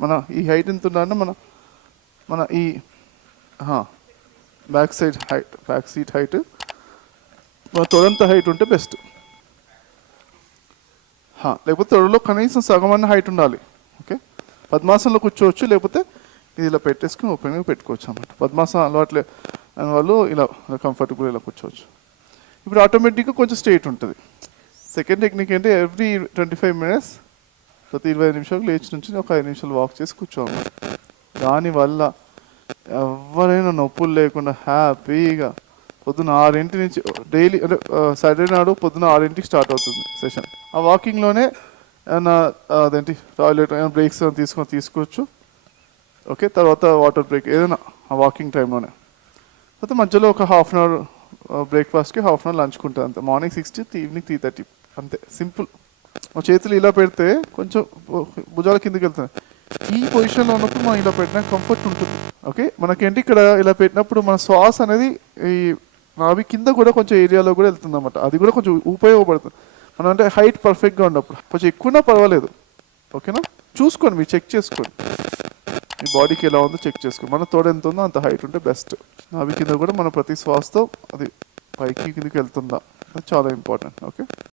మన ఈ హైట్ ఎంత ఉండాలంటే మన మన ఈ back side height back seat height మన తొడంత హైట్ ఉంటే బెస్ట్ లేకపోతే తొడలో కనీసం సగం హైట్ ఉండాలి. ఓకే పద్మాసనంలో కూర్చోవచ్చు లేకపోతే ఇది ఇలా పెట్టేసుకుని ఓపెన్గా పెట్టుకోవచ్చు అన్నమాట. పద్మాసనం అలవాట్లే అని వాళ్ళు ఇలా కంఫర్టబుల్ ఇలా కూర్చోవచ్చు. ఇప్పుడు ఆటోమేటిక్గా కొంచెం స్ట్రేట్ ఉంటుంది. సెకండ్ టెక్నిక్ అంటే ఎవ్రీ ట్వంటీ ఫైవ్ మినిట్స్ ప్రతి ఇరవై నిమిషాలు లేచి నుంచి ఒక ఐదు నిమిషాలు వాక్ చేసి కూర్చోము దానివల్ల ఎవరైనా నొప్పులు లేకుండా హ్యాపీగా పొద్దున ఆరింటి నుంచి డైలీ అంటే సాటర్డే నాడు పొద్దున ఆరింటికి స్టార్ట్ అవుతుంది సెషన్ ఆ వాకింగ్లోనే ఏమన్నా అదేంటి టాయిలెట్ ఏమైనా బ్రేక్స్ తీసుకొని తీసుకోవచ్చు ఓకే తర్వాత వాటర్ బ్రేక్ ఏదైనా ఆ వాకింగ్ టైంలోనే తర్వాత మధ్యలో ఒక హాఫ్ అన్ అవర్ బ్రేక్ఫాస్ట్కి హాఫ్ అన్ అవర్ లంచ్కి ఉంటుంది అంతే. Morning six to evening three thirty అంతే. సింపుల్ మా చేతులు ఇలా పెడితే కొంచెం భుజాల కిందకి వెళ్తాయి. ఈ పొజిషన్లో ఉన్నప్పుడు మనం ఇలా పెట్టినా కంఫర్ట్ ఉంటుంది. ఓకే మనకేంటి ఇక్కడ ఇలా పెట్టినప్పుడు మన శ్వాస అనేది ఈ నాభి కింద కూడా కొంచెం ఏరియాలో కూడా వెళ్తుంది అనమాట అది కూడా కొంచెం ఉపయోగపడుతుంది. మనం అంటే హైట్ పర్ఫెక్ట్గా ఉన్నప్పుడు. కొంచెం ఎక్కువనా పర్వాలేదు. ఓకేనా చూసుకోండి మీరు చెక్ చేసుకోండి. మీ బాడీకి ఎలా ఉందో చెక్ చేసుకోండి. మన తోడు ఎంత ఉందో అంత హైట్ ఉంటే బెస్ట్ నాభి కింద కూడా మన ప్రతి శ్వాసతో అది పైకి కిందకి వెళ్తుందా? అది చాలా ఇంపార్టెంట్ ఓకే